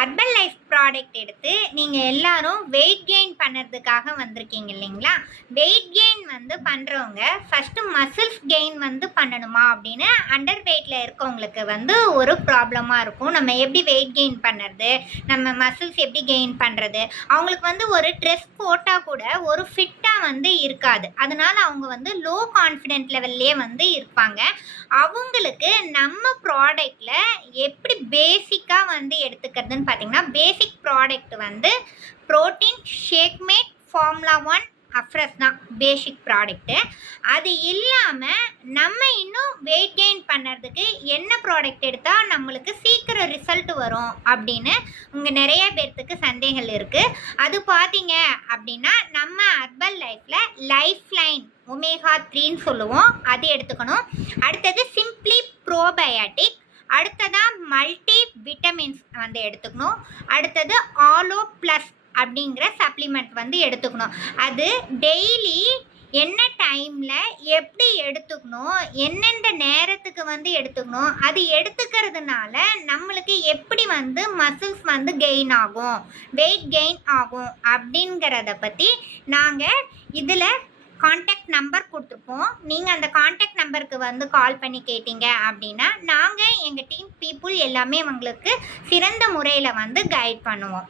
Herbal life product எடுத்து நீங்கள் எல்லாரும் வெயிட் கெயின் பண்ணுறதுக்காக வந்திருக்கீங்க இல்லைங்களா? வெயிட் கெயின் வந்து பண்ணுறவங்க ஃபஸ்ட்டு மசில்ஸ் கெயின் வந்து பண்ணணுமா அப்படின்னு அண்டர் வெயிட்டில் இருக்கவங்களுக்கு வந்து ஒரு ப்ராப்ளமாக இருக்கும். நம்ம எப்படி வெயிட் கெயின் பண்ணுறது, நம்ம மசில்ஸ் எப்படி கெயின் பண்ணுறது, அவங்களுக்கு வந்து ஒரு ட்ரெஸ் போட்டால் கூட ஒரு ஃபிட்டாக வந்து இருக்காது. அதனால அவங்க வந்து லோ கான்ஃபிடென்ட் லெவல்லே வந்து இருப்பாங்க. அவங்களுக்கு நம்ம ப்ராடக்டில் எப்படி பேசிக்காக வந்து எடுத்துக்கிறதுன்னு பார்த்தீங்கன்னா, பேசிக் ப்ராடக்ட் வந்து ப்ரோட்டீன் ஷேக்மேட் ஃபார்முலா 1 அஃப்ரஸ் தான் பேசிக் ப்ராடக்ட்டு. அது இல்லாமல் நம்ம இன்னும் வெயிட் கெயின் பண்ணுறதுக்கு என்ன ப்ராடக்ட் எடுத்தால் நம்மளுக்கு சீக்கிரம் ரிசல்ட் வரும் அப்படின்னு உங்கள் நிறைய பேர்த்துக்கு சந்தேகங்கள் இருக்குது. அது பார்த்தீங்க அப்படின்னா நம்ம ஹெர்பல் லைஃப்பில் லைஃப் லைன் ஒமேகா 3ன்னு சொல்லுவோம், அது எடுத்துக்கணும். அடுத்தது சிம்ப்ளி ப்ரோபயாட்டிக், அடுத்ததாக மல்டி விட்டமின்ஸ் வந்து எடுத்துக்கணும். அடுத்தது ஆலோ ப்ளஸ் அப்படிங்கிற சப்ளிமெண்ட் வந்து எடுத்துக்கணும். அது டெய்லி என்ன டைமில் எப்படி எடுத்துக்கணும், எந்தெந்த நேரத்துக்கு வந்து எடுத்துக்கணும், அது எடுத்துக்கிறதுனால நம்மளுக்கு எப்படி வந்து மசில்ஸ் வந்து கெயின் ஆகும், வெயிட் கெயின் ஆகும் அப்படிங்கிறத பற்றி நாங்கள் இதில் கான்டாக்ட் நம்பர் கொடுத்துருப்போம். நீங்கள் அந்த கான்டாக்ட் நம்பருக்கு வந்து கால் பண்ணி கேட்டீங்க அப்படின்னா நாங்கள் எங்கள் டீம் பீப்புள் எல்லாமே உங்களுக்கு சிறந்த முறையில் வந்து கைட் பண்ணுவோம்.